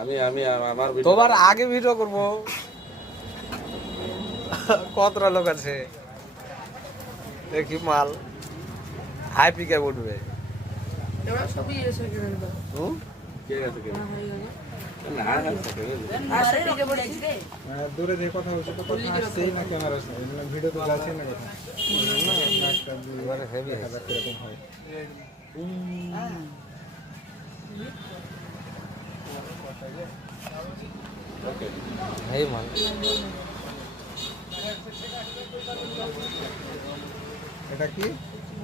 আমি আমার তোমার আগে ভিডিও করবো। কতটা লোক আছে দেখি মাল হাই পিকে উঠবে। দূরে যে কথা হচ্ছে তো কথা আসছেই না, ক্যামেরা ভিডিও তো যাচ্ছে না কথা। এবারে হেভি কিরকম হয় এই মাল এটা কি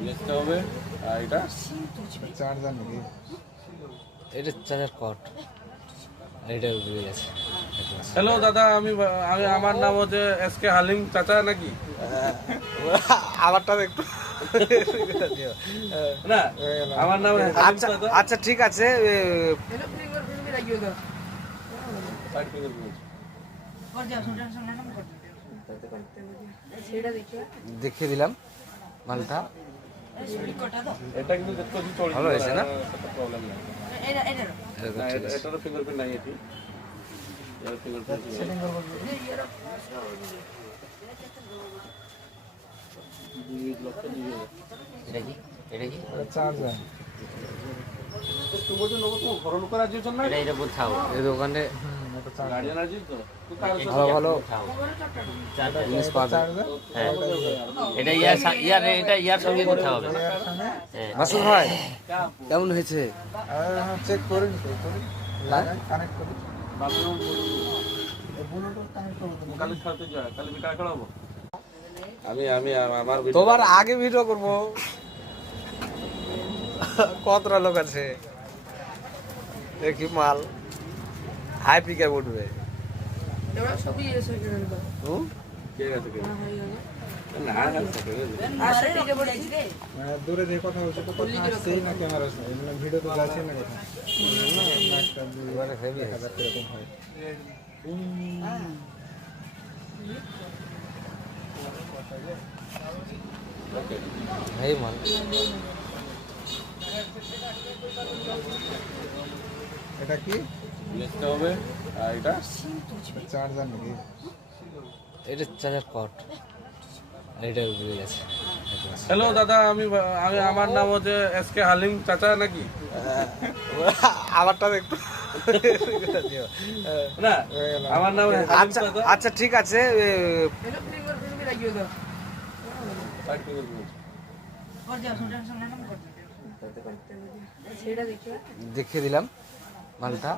লিখতে হবে। আর এটা চার্জার নাকি? এটা চার্জার কট, এটা উঠে গেছে। হ্যালো দাদা, আমি আমার নাম হচ্ছে এসকে হালিম চাচা নাকি? আমারটা একটু না, আমার নাম আচ্ছা আচ্ছা ঠিক আছে। দেখিয়ে দিলাম মালটা। এটা কিন্তু ভালো হয়েছে না? প্রবলেম নাই। এটারও ফিঙ্গারপ্রিন্ট নাই। এটি ফিঙ্গারপ্রিন্ট সেটিং করব চার্জার ঘর লোক রাজি হচ্ছেন না? এই দোকানে গার্ডিয়ান রাজি তো? ভালো ভালো জিনিস পাওয়া যায়। মাসুদ ভাই কেমন হয়েছে? চেক করে কানেক্ট করি। কালি খেলতে যায়, কালি বিটা খেলাবো। আমি আমার তোমার আগে ভিডিও করবো। কতটা লোক আছে দেখি মাল হাই পিকে উঠবে। কে গেছে কে? না দূরে যে কথা হচ্ছে তো কথা আসছেই না, ক্যামেরা ভিডিও তো যাচ্ছে না কথা। এবারে হেভি কিরকম হয় এই মাল এটা কি লিখতে হবে। আর এটা চার্জার নাকি? এটা চার্জার কট, এটা উঠে গেছে। হ্যালো দাদা, আমি আমার নাম হচ্ছে এসকে হালিম চাচা নাকি? আমারটা একটু না, আমার নাম আচ্ছা আচ্ছা ঠিক আছে। দেখিয়ে দিলাম মালটা।